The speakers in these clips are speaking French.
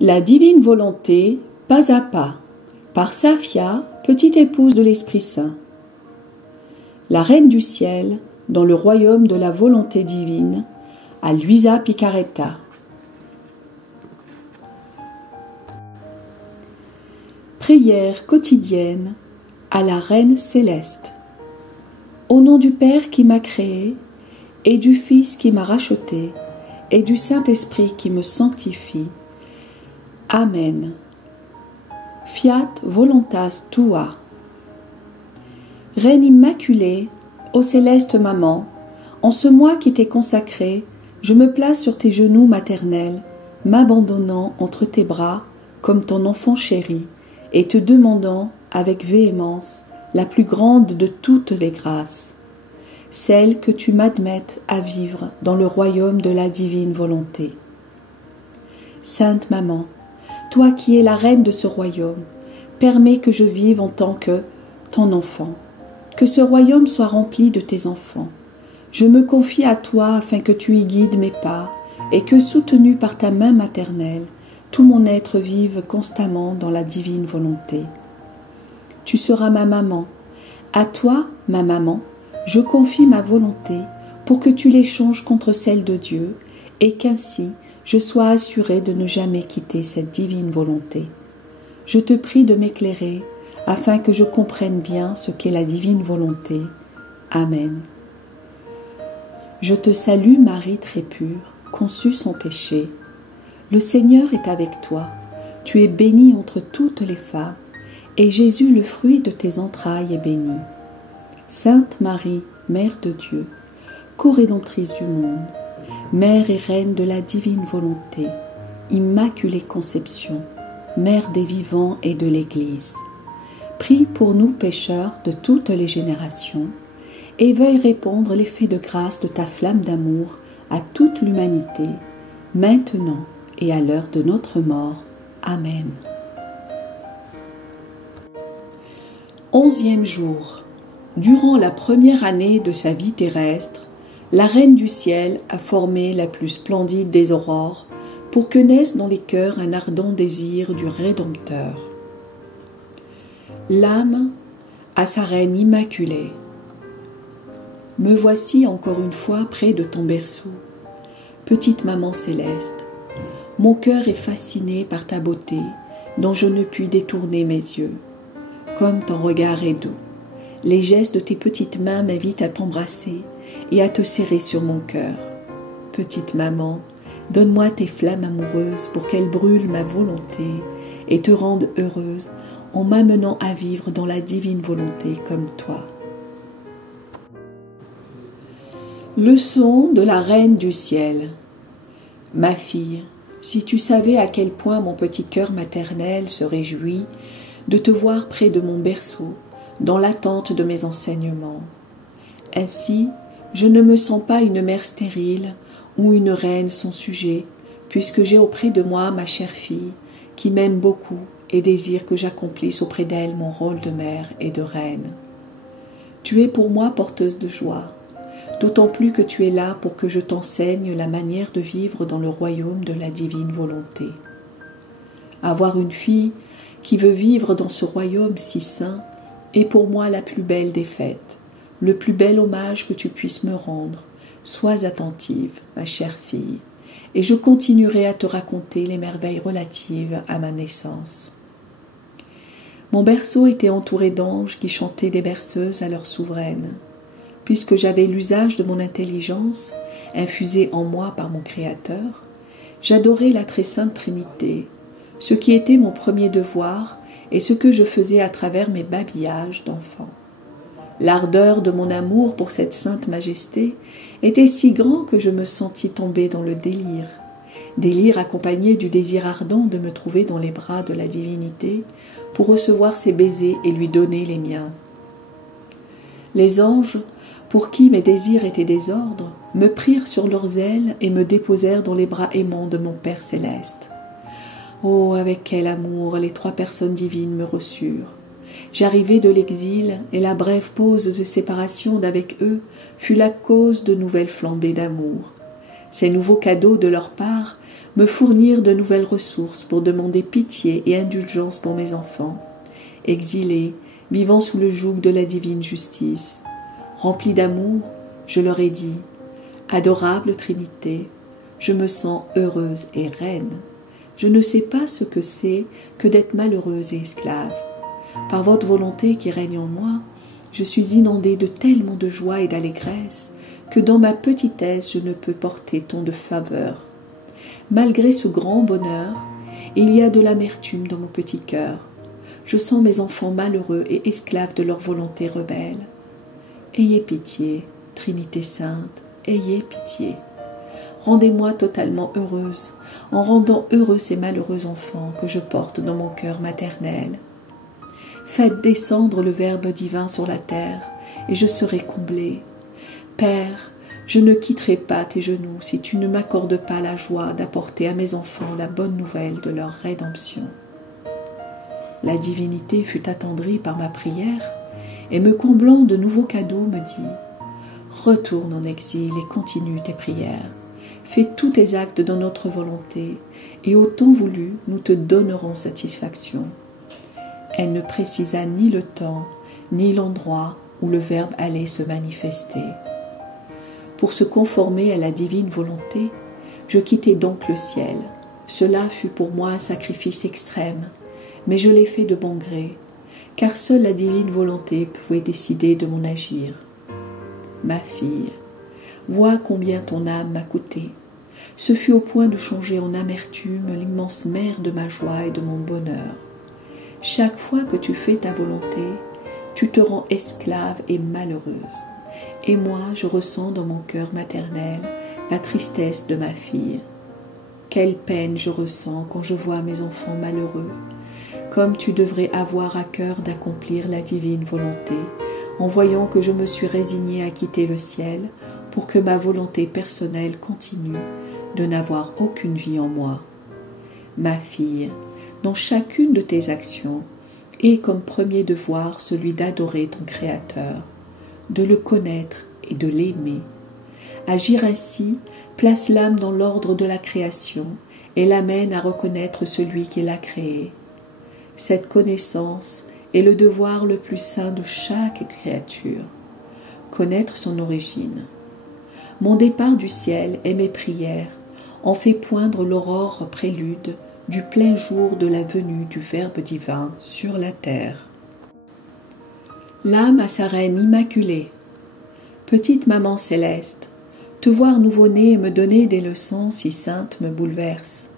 La divine volonté, pas à pas, par Safia, petite épouse de l'Esprit Saint. La Reine du Ciel, dans le royaume de la volonté divine, à Luisa Picaretta. Prière quotidienne à la Reine céleste. Au nom du Père qui m'a créé, et du Fils qui m'a racheté, et du Saint-Esprit qui me sanctifie. Amen. Fiat voluntas tua. Reine immaculée, ô céleste maman, en ce mois qui t'est consacré, je me place sur tes genoux maternels, m'abandonnant entre tes bras comme ton enfant chéri, et te demandant avec véhémence la plus grande de toutes les grâces, celle que tu m'admettes à vivre dans le royaume de la divine volonté. Sainte Maman, toi qui es la reine de ce royaume, permets que je vive en tant que ton enfant, que ce royaume soit rempli de tes enfants. Je me confie à toi afin que tu y guides mes pas et que, soutenu par ta main maternelle, tout mon être vive constamment dans la divine volonté. Tu seras ma maman. À toi, ma maman, je confie ma volonté pour que tu l'échanges contre celle de Dieu et qu'ainsi je sois assurée de ne jamais quitter cette divine volonté. Je te prie de m'éclairer afin que je comprenne bien ce qu'est la divine volonté. Amen. Je te salue Marie très pure, conçue sans péché. Le Seigneur est avec toi. Tu es bénie entre toutes les femmes, et Jésus, le fruit de tes entrailles, est béni. Sainte Marie, Mère de Dieu, co-rédemptrice du monde, Mère et Reine de la divine volonté, Immaculée Conception, Mère des vivants et de l'Église, prie pour nous pécheurs de toutes les générations et veuille répandre l'effet de grâce de ta flamme d'amour à toute l'humanité, maintenant et à l'heure de notre mort. Amen. 11e jour. Durant la première année de sa vie terrestre, la Reine du Ciel a formé la plus splendide des aurores pour que naisse dans les cœurs un ardent désir du Rédempteur. L'âme à sa Reine immaculée. Me voici encore une fois près de ton berceau, petite maman céleste. Mon cœur est fasciné par ta beauté, dont je ne puis détourner mes yeux. Comme ton regard est doux, les gestes de tes petites mains m'invitent à t'embrasser et à te serrer sur mon cœur. Petite maman, donne-moi tes flammes amoureuses pour qu'elles brûlent ma volonté et te rendent heureuse en m'amenant à vivre dans la divine volonté comme toi. Leçon de la Reine du Ciel. Ma fille, si tu savais à quel point mon petit cœur maternel se réjouit de te voir près de mon berceau, dans l'attente de mes enseignements. Ainsi, je ne me sens pas une mère stérile ou une reine sans sujet, puisque j'ai auprès de moi ma chère fille, qui m'aime beaucoup et désire que j'accomplisse auprès d'elle mon rôle de mère et de reine. Tu es pour moi porteuse de joie, d'autant plus que tu es là pour que je t'enseigne la manière de vivre dans le royaume de la divine volonté. Avoir une fille qui veut vivre dans ce royaume si saint est pour moi la plus belle des fêtes, le plus bel hommage que tu puisses me rendre. Sois attentive, ma chère fille, et je continuerai à te raconter les merveilles relatives à ma naissance. Mon berceau était entouré d'anges qui chantaient des berceuses à leur souveraine. Puisque j'avais l'usage de mon intelligence, infusée en moi par mon Créateur, j'adorais la très sainte Trinité, ce qui était mon premier devoir et ce que je faisais à travers mes babillages d'enfant. L'ardeur de mon amour pour cette sainte majesté était si grand que je me sentis tomber dans le délire accompagné du désir ardent de me trouver dans les bras de la divinité pour recevoir ses baisers et lui donner les miens. Les anges, pour qui mes désirs étaient désordre, me prirent sur leurs ailes et me déposèrent dans les bras aimants de mon Père céleste. Oh, avec quel amour les trois personnes divines me reçurent. J'arrivai de l'exil, et la brève pause de séparation d'avec eux fut la cause de nouvelles flambées d'amour. Ces nouveaux cadeaux de leur part me fournir de nouvelles ressources pour demander pitié et indulgence pour mes enfants, exilés, vivant sous le joug de la divine justice. Rempli d'amour, je leur ai dit, « Adorable Trinité, je me sens heureuse et reine. Je ne sais pas ce que c'est que d'être malheureuse et esclave. Par votre volonté qui règne en moi, je suis inondée de tellement de joie et d'allégresse que dans ma petitesse je ne peux porter tant de faveur. Malgré ce grand bonheur, il y a de l'amertume dans mon petit cœur. Je sens mes enfants malheureux et esclaves de leur volonté rebelle. Ayez pitié, Trinité Sainte, ayez pitié. Rendez-moi totalement heureuse, en rendant heureux ces malheureux enfants que je porte dans mon cœur maternel. Faites descendre le Verbe divin sur la terre, et je serai comblée. Père, je ne quitterai pas tes genoux si tu ne m'accordes pas la joie d'apporter à mes enfants la bonne nouvelle de leur rédemption. » La divinité fut attendrie par ma prière, et me comblant de nouveaux cadeaux me dit « Retourne en exil et continue tes prières. Fais tous tes actes dans notre volonté, et au temps voulu, nous te donnerons satisfaction. » Elle ne précisa ni le temps, ni l'endroit où le Verbe allait se manifester. Pour se conformer à la divine volonté, je quittai donc le ciel. Cela fut pour moi un sacrifice extrême, mais je l'ai fait de bon gré, car seule la divine volonté pouvait décider de mon agir. Ma fille, vois combien ton âme m'a coûté. Ce fut au point de changer en amertume l'immense mer de ma joie et de mon bonheur. Chaque fois que tu fais ta volonté, tu te rends esclave et malheureuse. Et moi, je ressens dans mon cœur maternel la tristesse de ma fille. Quelle peine je ressens quand je vois mes enfants malheureux, comme tu devrais avoir à cœur d'accomplir la divine volonté, en voyant que je me suis résignée à quitter le ciel pour que ma volonté personnelle continue de n'avoir aucune vie en moi. Ma fille, dans chacune de tes actions, aie comme premier devoir celui d'adorer ton Créateur, de le connaître et de l'aimer. Agir ainsi place l'âme dans l'ordre de la création et l'amène à reconnaître celui qui l'a créée. Cette connaissance est le devoir le plus saint de chaque créature, connaître son origine. Mon départ du ciel et mes prières en fait poindre l'aurore prélude du plein jour de la venue du Verbe divin sur la terre. L'âme à sa reine immaculée. Petite maman céleste, te voir nouveau-né et me donner des leçons si saintes me bouleverse.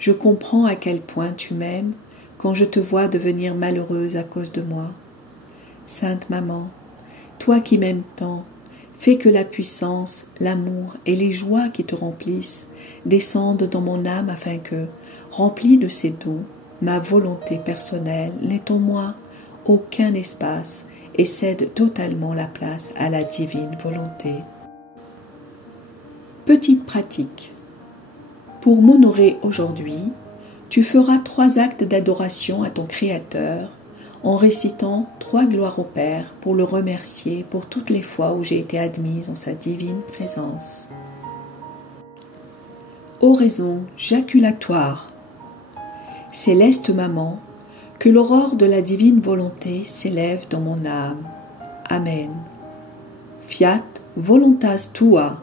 Je comprends à quel point tu m'aimes quand je te vois devenir malheureuse à cause de moi. Sainte maman, toi qui m'aimes tant, fais que la puissance, l'amour et les joies qui te remplissent descendent dans mon âme afin que, remplie de ces dons, ma volonté personnelle n'ait en moi aucun espace et cède totalement la place à la divine volonté. Petite pratique. Pour m'honorer aujourd'hui, tu feras 3 actes d'adoration à ton Créateur en récitant 3 gloires au Père pour le remercier pour toutes les fois où j'ai été admise en sa divine présence. Oraison jaculatoire. Céleste Maman, que l'aurore de la divine volonté s'élève dans mon âme. Amen. Fiat voluntas tua.